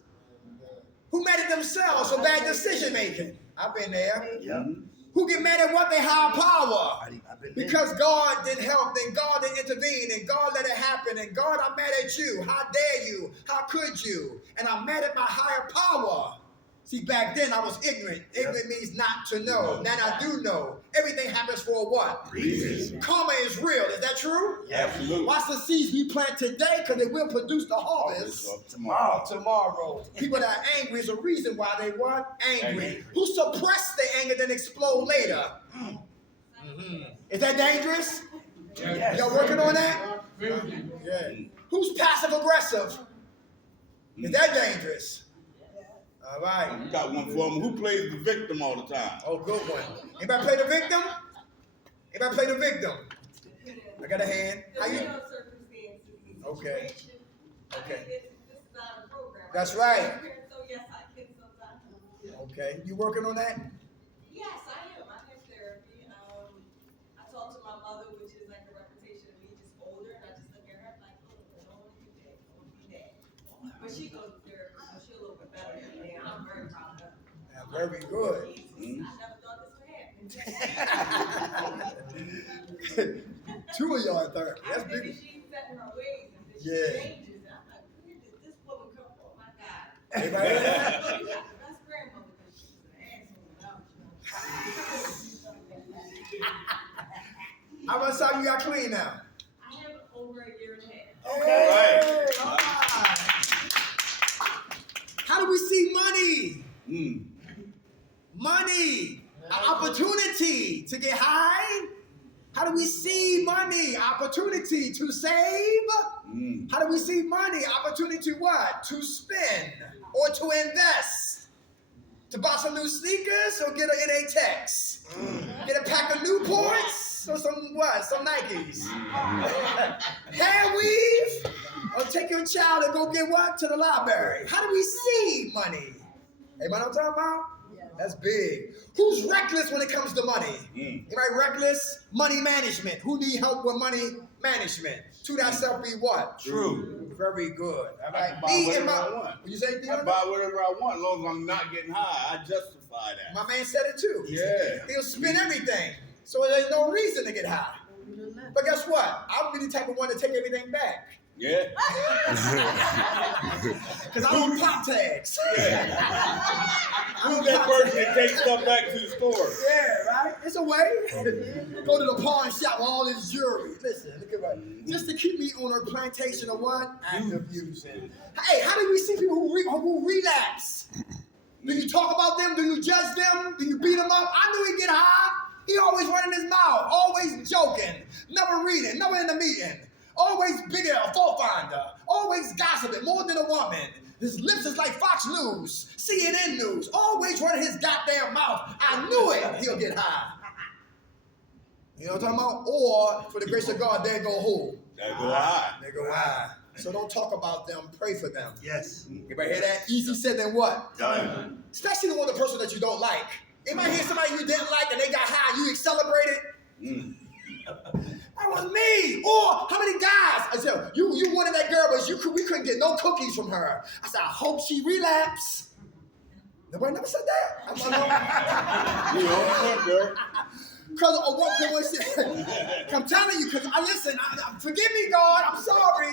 Who mad at themselves for bad decision making? I've been there. Yep. Who get mad at what? They higher power. I've been there. Because God didn't help, then God didn't intervene, and God let it happen, and God, I'm mad at you. How dare you? How could you? And I'm mad at my higher power. See, back then I was ignorant. Ignorant means not to know. Now I do know. Everything happens for what? Reason. Karma is real. Is that true? Absolutely. Watch the seeds we plant today, because it will produce the harvest tomorrow. People that are angry is a reason why they what? Angry. Who suppress their anger then explode later? Is that dangerous? Yes. Y'all working on that? Very Yeah. Who's passive aggressive? Is that dangerous? All right. You got one for him. Who plays the victim all the time? Oh, good one. Anybody play the victim? Anybody play the victim? I got a hand. How you? Okay. Okay. That's right. So yes, I can sometimes. Okay. You working on that? Yes, I am. I have therapy. I talk to my mother, which is like a reputation of me just older, and I just look at her like, oh, I don't want to do that. I don't want to be that. But she goes to therapy, so she's a little bit better than me, and I'm very proud of her. Yeah, very good. I never thought this would happen. Two of y'all in therapy. I That's figured big. she's set in her ways and that she Yeah. changes. And I'm like, where did this woman come from? Oh my God. Anybody hear that? She's like the best grandmother because she was an asshole. How much time you got clean now? I have over a year and a half. Okay. All right. How do we see money? Mm. Money, an opportunity to get high. How do we see money? Opportunity to save. Mm. How do we see money? Opportunity to what? To spend or to invest. To buy some new sneakers or get an NATEX. Get a pack of Newports or some what? Some Nikes. Hair weave or take your child and go get what? To the library. How do we see money? Anybody know what I'm talking about? That's big. Who's reckless when it comes to money? Anybody reckless? Money management. Who need help with money management? To thyself be what? True. Very good. All I right. can buy Me and whatever my. I want. What you say, I Deanna? buy whatever I want as long as I'm not getting high. I justify that. My man said it too. Yeah. He'll spend everything. So there's no reason to get high. But guess what? I'll be the type of one to take everything back. Yeah. Because I want pop tags. Who's that person that takes stuff back to the store? Yeah, right? It's a way. Go to the pawn shop with all this jewelry. Listen, look at right. Just to keep me on a plantation of what? Active using. Hey, how do we see people who relapse? Do you talk about them? Do you judge them? Do you beat them up? I knew he'd get high. He always running his mouth, always joking, never reading, never in the meeting. Always bigger, a fault finder. Always gossiping more than a woman. His lips is like Fox News, CNN News. Always running his goddamn mouth. I knew it. He'll get high. You know what I'm talking about? Or, for the grace of God, there go who? There go high. There go high. So don't talk about them. Pray for them. Yes. Anybody hear that? Easy said than what? Done. Especially the one the person that you don't like. Anybody hear somebody you didn't like and they got high, you celebrated? Mm. That was me. Or how many guys? I said, you wanted that girl, but we couldn't get no cookies from her. I said, I hope she relapse. Nobody never said that. You know, girl. Because of what one said. I'm telling you, because forgive me, God, I'm sorry.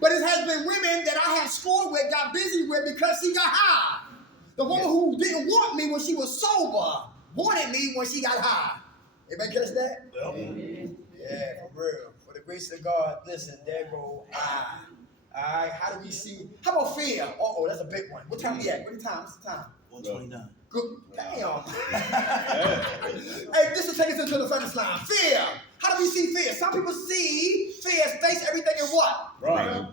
But it has been women that I have scored with, got busy with because she got high. The woman who didn't want me when she was sober wanted me when she got high. Anybody catch that? Well, Yeah, for real. For the grace of God, listen, there go I. All right, how do we see? How about fear? Uh-oh, that's a big one. What time we at? What time? What's the time? 129. Good. Damn. Hey, this will take us into the finish line. Fear. How do we see fear? Some people see fear as face everything in what? Right.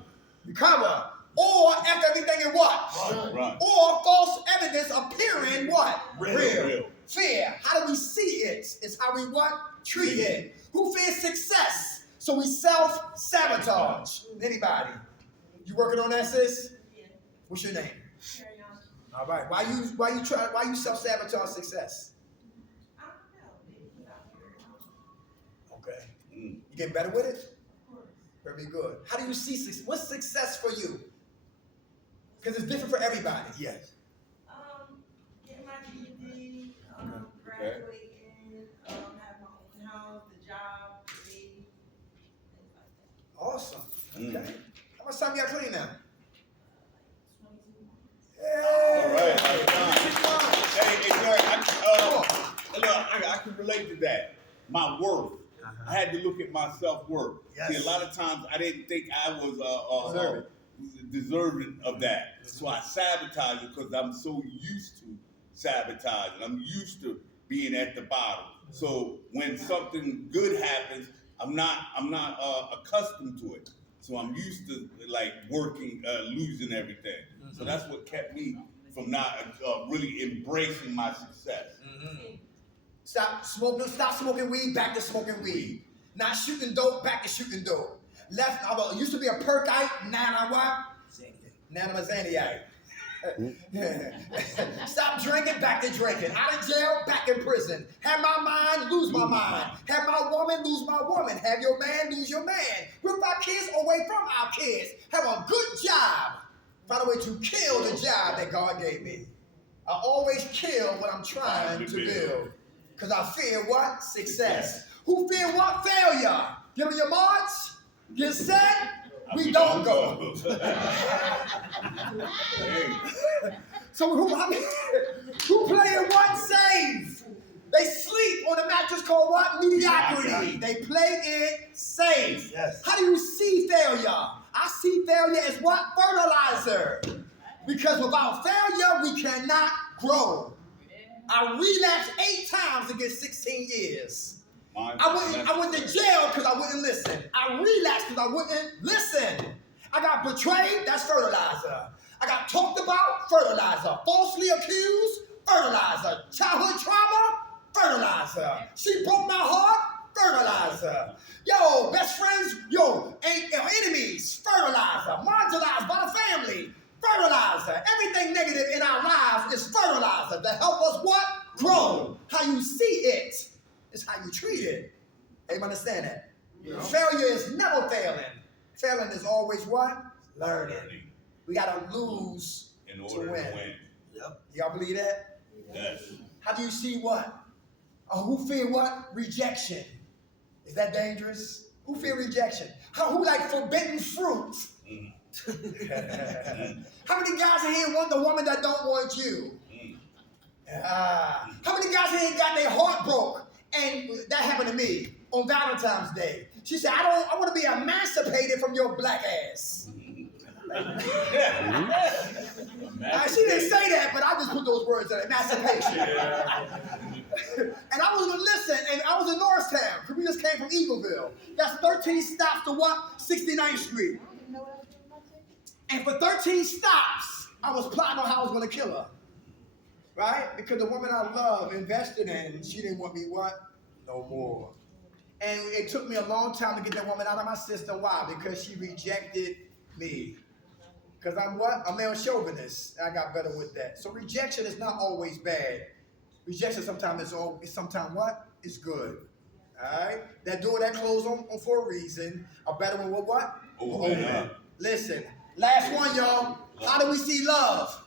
Recover. Or after everything in what? Right. Or false evidence appearing what? Real. Fear. How do we see it? It's how we what? Treat it. Who fears success? So we self-sabotage. Anybody? You working on that, sis? Yeah. What's your name? Carry on. All right. Why you self-sabotage success? I don't know. Maybe without hearing. Okay. Mm. You getting better with it? Of course. Very good. How do you see success? What's success for you? Because it's different for everybody. Yes. Getting my GED, graduating, have my own house, the job, the baby, things like that. Awesome. Okay. How much time you got clean now? 22 months. Hey. All right. Hey, Jerry, I can relate to that. My worth. I had to look at my self-worth. Yes. See, a lot of times I didn't think I was deserving of that. So I sabotage it because I'm so used to sabotaging. I'm used to being at the bottom. So when something good happens, I'm not accustomed to it. So I'm used to like working, losing everything. So that's what kept me from not really embracing my success. Stop smoking weed, back to smoking weed. Not shooting dope, back to shooting dope. I used to be a perkite, now I'm what? Now I'm a Xandiite. Stop drinking, back to drinking. Out of jail, back in prison. Have my mind, lose my mind. Have my woman, lose my woman. Have your man, lose your man. Rip our kids away from our kids. Have a good job. Find a way to kill the job that God gave me. I always kill what I'm trying to build. Because I fear what? Success. Who fear what? Failure. Give me your march. Get set. We don't go. So who playing what? Safe. They sleep on a mattress called what? Mediocrity. They play it safe. Yes. How do you see failure? I see failure as what? Fertilizer. Because without failure, we cannot grow. I relapsed 8 times to get 16 years. I went to jail because I wouldn't listen. I relapsed because I wouldn't listen. I got betrayed, that's fertilizer. I got talked about, fertilizer. Falsely accused, fertilizer. Childhood trauma, fertilizer. She broke my heart, fertilizer. Yo, best friends, enemies, fertilizer. Marginalized by the family, fertilizer. Everything negative in our lives is fertilizer to help us what? Grow. How you see it is how you treat it. Everybody understand that? Yeah. Failure is never failing. Failing is always what? Learning. We gotta lose in order to win. Yep. Y'all believe that? Yes. How do you see what? Who fear what? Rejection. Is that dangerous? Who fear rejection? Who like forbidden fruit? How many guys in here want the woman that don't want you? How many guys in here got their heart broke? And that happened to me on Valentine's Day. She said, I want to be emancipated from your black ass. She didn't say that, but I just put those words in, emancipation. And I was going to listen, and I was in Norristown, because we just came from Eagleville. That's 13 stops to what? 69th Street. And for 13 stops, I was plotting on how I was going to kill her. Right? Because the woman I love invested in, she didn't want me what? No more. And it took me a long time to get that woman out of my system. Why? Because she rejected me. Because I'm what? A male chauvinist. And I got better with that. So rejection is not always bad. Rejection sometimes is sometimes what? It's good. All right? That door that closed on for a reason. A better one with what? Open. Listen. Last one, y'all. How do we see love?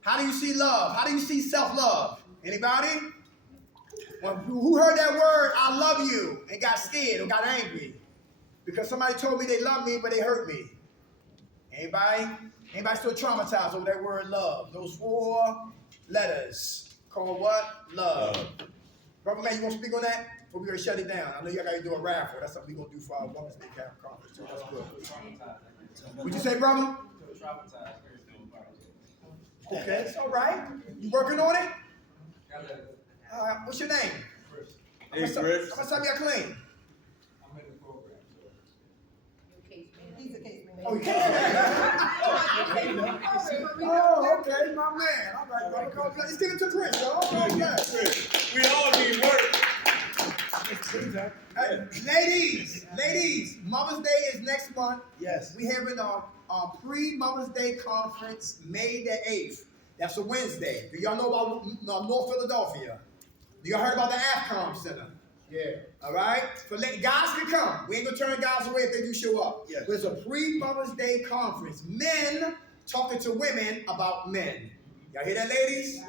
How do you see love? How do you see self-love? Anybody? Well, who heard that word, I love you, and got scared or got angry? Because somebody told me they love me, but they hurt me. Anybody? Anybody still traumatized over that word love? Those 4 letters called what? Love. Brother man, you want to speak on that? Before we gonna shut it down. I know y'all gotta do a raffle. That's something we're gonna do for our Women's Day Conference too. That's good. What'd you say, brother? Okay, it's all right. You working on it? What's your name? Hey, Chris. How much time you got clean? I'm in the program, so. He's a case man. Oh, you can't. Oh, okay, my man. All right, brother. Go play. Let's give it to Chris, y'all. Okay. Chris, we all need work. Hey, ladies, Mother's Day is next month. Yes. We having our pre-Mother's Day conference May the 8th. That's a Wednesday. Do y'all know about North Philadelphia? Do y'all heard about the AFCOM Center? Yeah. All right? So guys can come. We ain't gonna turn guys away if they do show up. Yes. But it's a pre-Mother's Day conference. Men talking to women about men. Y'all hear that, ladies?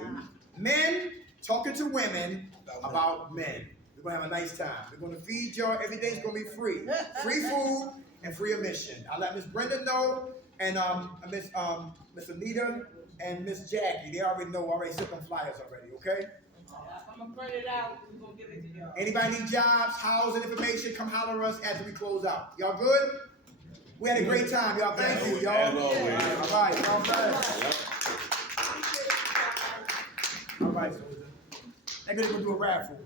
Men talking to women about men. We're gonna have a nice time. We're gonna feed y'all. Everything's gonna be free. Free food and free admission. I'll let Miss Brenda know, and Miss Anita and Miss Jackie. They already know. Already sent them flyers already. Okay. I'm gonna print it out, we're gonna give it to y'all. Anybody need jobs, housing information? Come holler at us as we close out. Y'all good? We had a great time, y'all. Thank you, y'all. As always. All right, y'all blessed. All right, Susan. They're gonna go do a raffle.